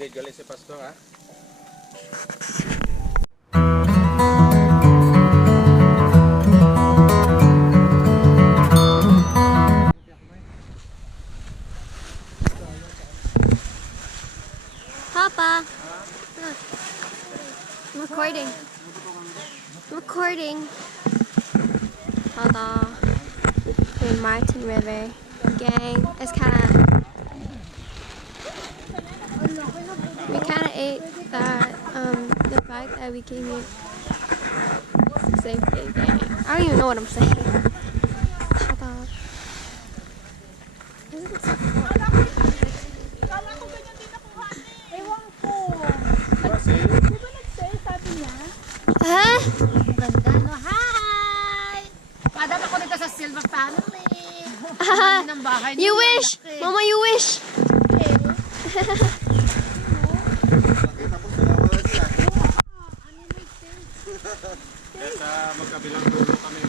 Mag-grade galing si Pastor ha. Papa, look. I'm recording. I'm recording. Tada. In Martin River. Gang, it's we kind of ate that, the fact that we came here safely, gang. I don't even know what I'm saying. Shut up. This is so fun. Ewan ko. Di ba nag-sale sabi niya? Huh? Ganda no? Hi! Padala ko dito sa Silver Family. Ganda ng bahay You nila, wish! laki. Mama, you wish! Okay. Kaya sa magkabilang dulo kami.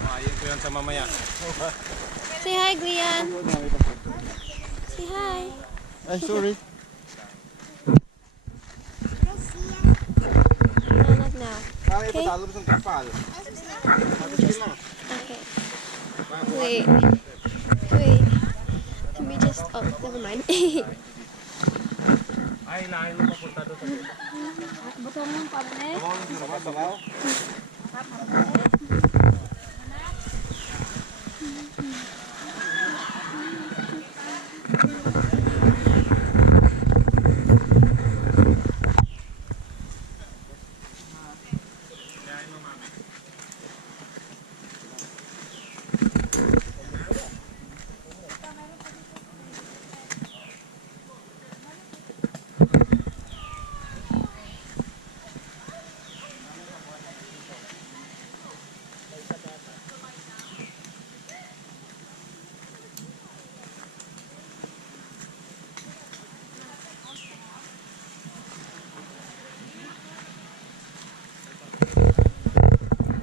Ayun ko yan sa mamaya. Say hi, Glian. Say hi. Ay, sorry. No, not now. Kami Okay. patalo sa trapal. Okay. Wait. Wait. Can we just... Oh, never mind. Ay, lain mo papunta doon sa dulo. Buto mong pabne. Sabaw.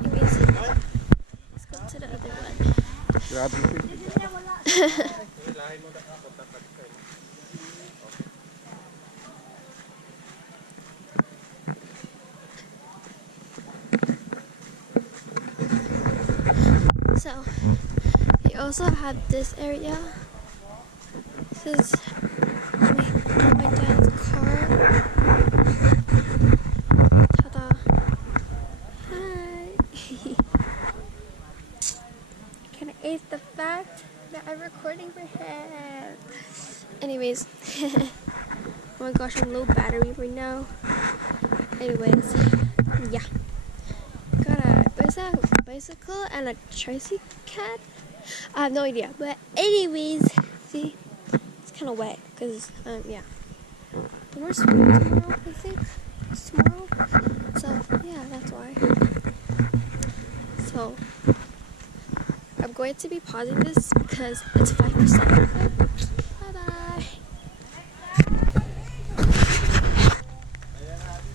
Anyways, let's go to the other one. Grabe. So, we also have this area. This is my dad's car. Ta-da. Hi. Can I ace the fact that I'm recording for him? Anyways. Oh my gosh, I'm low battery right now. Anyways, yeah. Got a bicycle and a tricycle cat. I have no idea, but anyways, see, it's kind of wet because yeah, we're school tomorrow. I think it's tomorrow, so yeah, that's why. So I'm going to be pausing this because it's 5%. Bye bye.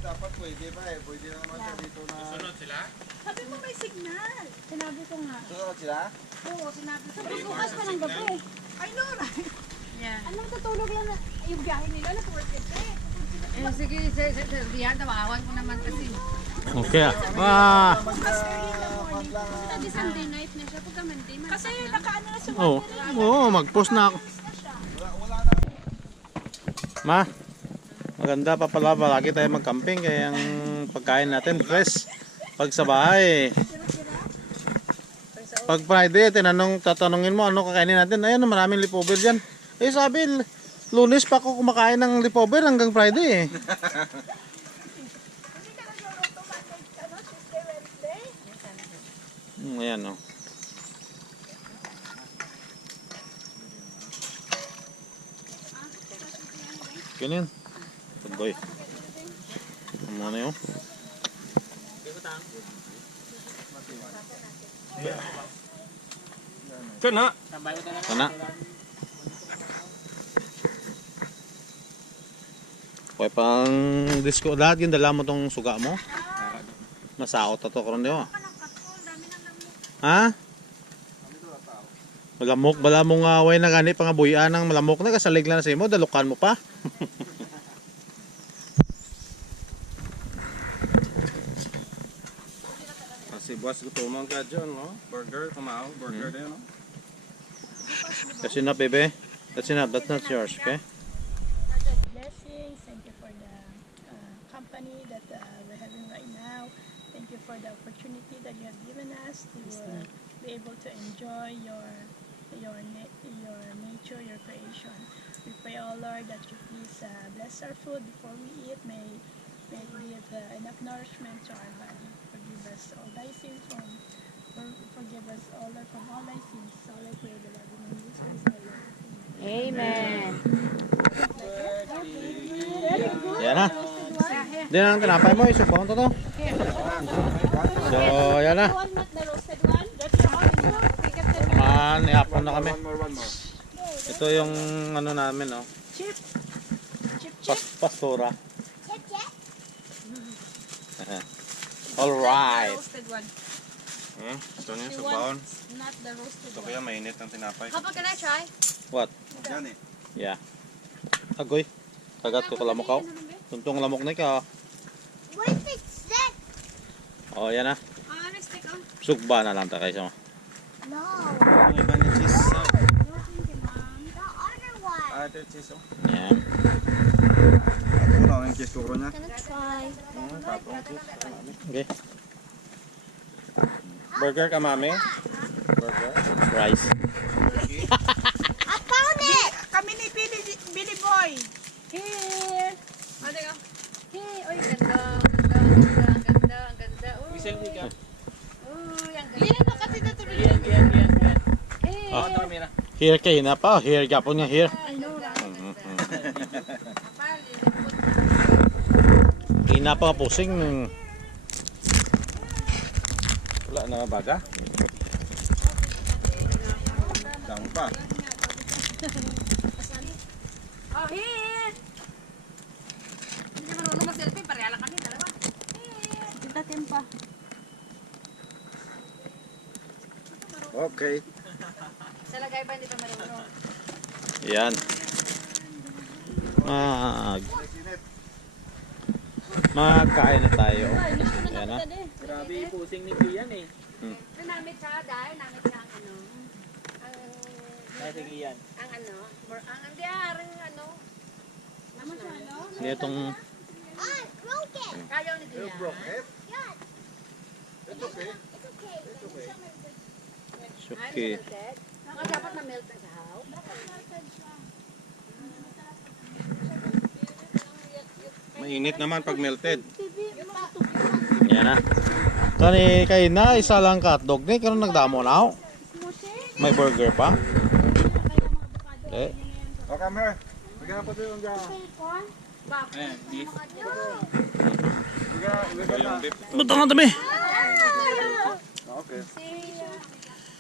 Dapat pwede ba eh. Pwede na naman siya dito na... Sunod sila? Sabi mo may signal. Sinabi ko nga. Sunod sila? Oo, sinabi ko. Sabi bukas pa ng gabi. I know, right? Yeah. Anong tutulog lang na yung biyahe nila na worth it eh. Sige, diyan, tawawan ko naman kasi. Okay. Ah. Sabi Sunday night na siya, pagka Monday. Kasi nakaano na sa Oh. Oo, mag-post na ako. Ma, maganda pa pala palagi tayo mag-camping kaya ang pagkain natin fresh. Pag sa bahay, pag Friday, tatanungin mo ano kakainin natin. Ayan, maraming lipover dyan. Eh sabi, Lunes pa ako kumakain ng lipover hanggang Friday eh. Ayan o. Ganyan. Tagoy. Ano na yun? Kana. Kana. Okay, pang disco lahat yung dala mo tong suga mo. Masaot to karon di mo. Ha? Malamok, bala mo nga way na gani pa nga buyan ng malamok na kasalig lang sa imo, dalukan mo pa. Kasi boss gutumang ka dyan, no? Burger, kumao, burger din, no? That's enough, baby. That's enough. That's not yours, okay? Blessings. Thank you for the company that we're having right now. Thank you for the opportunity that you have given us to be able to enjoy your nature, your creation. We pray, oh Lord, that you please bless our food before we eat. May it give enough nourishment to our body. Forgive us all thy sins forgive us all from all thy sins. All I pray, the Lord, in Jesus Christ, our Lord. Amen. Amen. Yan na. Di na ang tinapay mo, isubong to to. So, yan na. One, not the roasted one. That's your own. Iapon na kami. One more. Ito yung ano namin, no? Chip. Pastura. Alright. Roasted one. Ito niya sa baon. Not the roasted Ito kaya mainit ang tinapay. Kapag can I try? What? Yan eh. Yeah. Agoy. Kagat ko lamok ako. Tuntong lamok na ka. Where's the stick? Oh, yan na. Next take on. Sugba na lang ta kayo. No. Ang iba niya cheese. The other one. Ito cheese, oh. Yan. Ako na ang cheese kuro niya. Gonna try. Tatong cheese. Okay. Burger ka, mami? Burger. Rice. I found it! Kami ni Billy Boy. Here. Ate ka. Hey, oy, ganda. Ang ganda. Oh. Selfie ka. Uy, ang ganda. Yan na kasi natuloy. Yan. Hey. Ah. Ito kami na. Here kayo na pa. Here gapon nga here. Hina pa nga pusing. Wala na baga. Damo pa. Oh, here. Hindi marunong mag-selfie. Pareha lang kami, dalawa. Kita tempa. Okay. Sa lagay ba hindi pa marunong? Yan. Magkain na tayo. Yan na. Grabe yung pusing ni Kian eh. Namit siya dahil namit siya ang ano. Ay, si Kian. Ang ano. Ang hindi aring ano. Itong I broke it! Kayaw ni Kuya. It's okay. It's okay. suki. Dapat na melt na sahaw. Mainit naman pag melted. Yan na. Tani kain na isa lang ka hotdog ni karon nagdamo na ako. May burger pa. Eh, Okay, come here. Bigyan po tayo ng Ayan, beef. yung beef. butang na dami. Okay.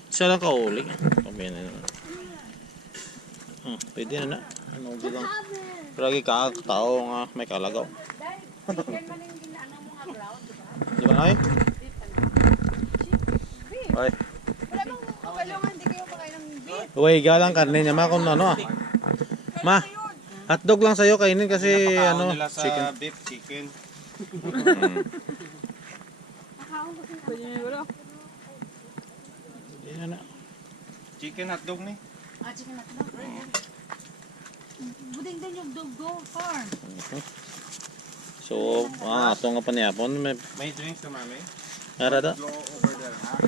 Isa lang ka uli. Pamina na. Pwede na na. Ano lang. Pero ka tao nga may kalagaw. Di ba nay? Ay. Kabalungan, hindi kayo makain ng beef. Uy, galang karne niya ma kung ano ah. Ma, hotdog lang sa'yo kainin kasi ano, Nila sa chicken. beef, chicken. Yan na. Chicken hotdog ni. Chicken at dog. Buding din yung dugo, far. So, ato nga paniyapon. May May drinks ka, mami? narada. Go over there, ha?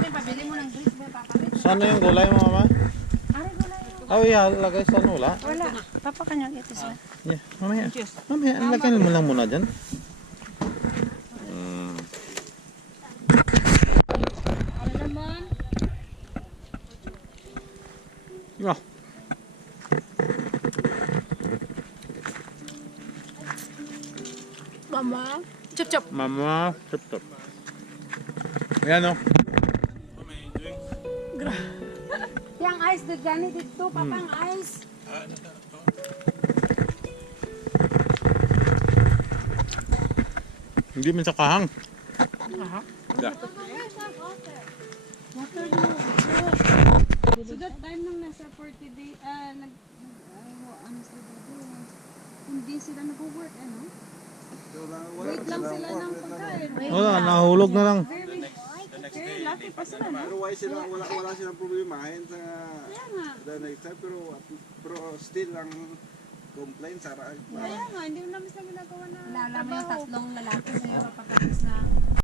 Okay, pabili mo ng drink ba papalit? Saan yung gulay mo, mama? Oh, yeah, lagay sa nula. Wala. Papa kanya ito sa. Yeah, mamaya. Mamaya, lagyan mo lang muna dyan. Ano naman? Yeah. Mama. Chop. Mama, tup. Ayan o. Yang ice do gani dito, papang ice. Hindi man sa kahang. Water So that time nung nasa 40 day, ano sila dito, hindi sila nag-work, ano? Wait lang sila ng pagkain. Wala, nahulog na lang. Very lucky pa sila, no? Pero wala silang problemahin sa Kaya nga. the next time, pero still ang complaint sa Kaya nga, hindi mo namin sila ginagawa na Lala mo yung trabaho. tatlong lalaki sa'yo kapag na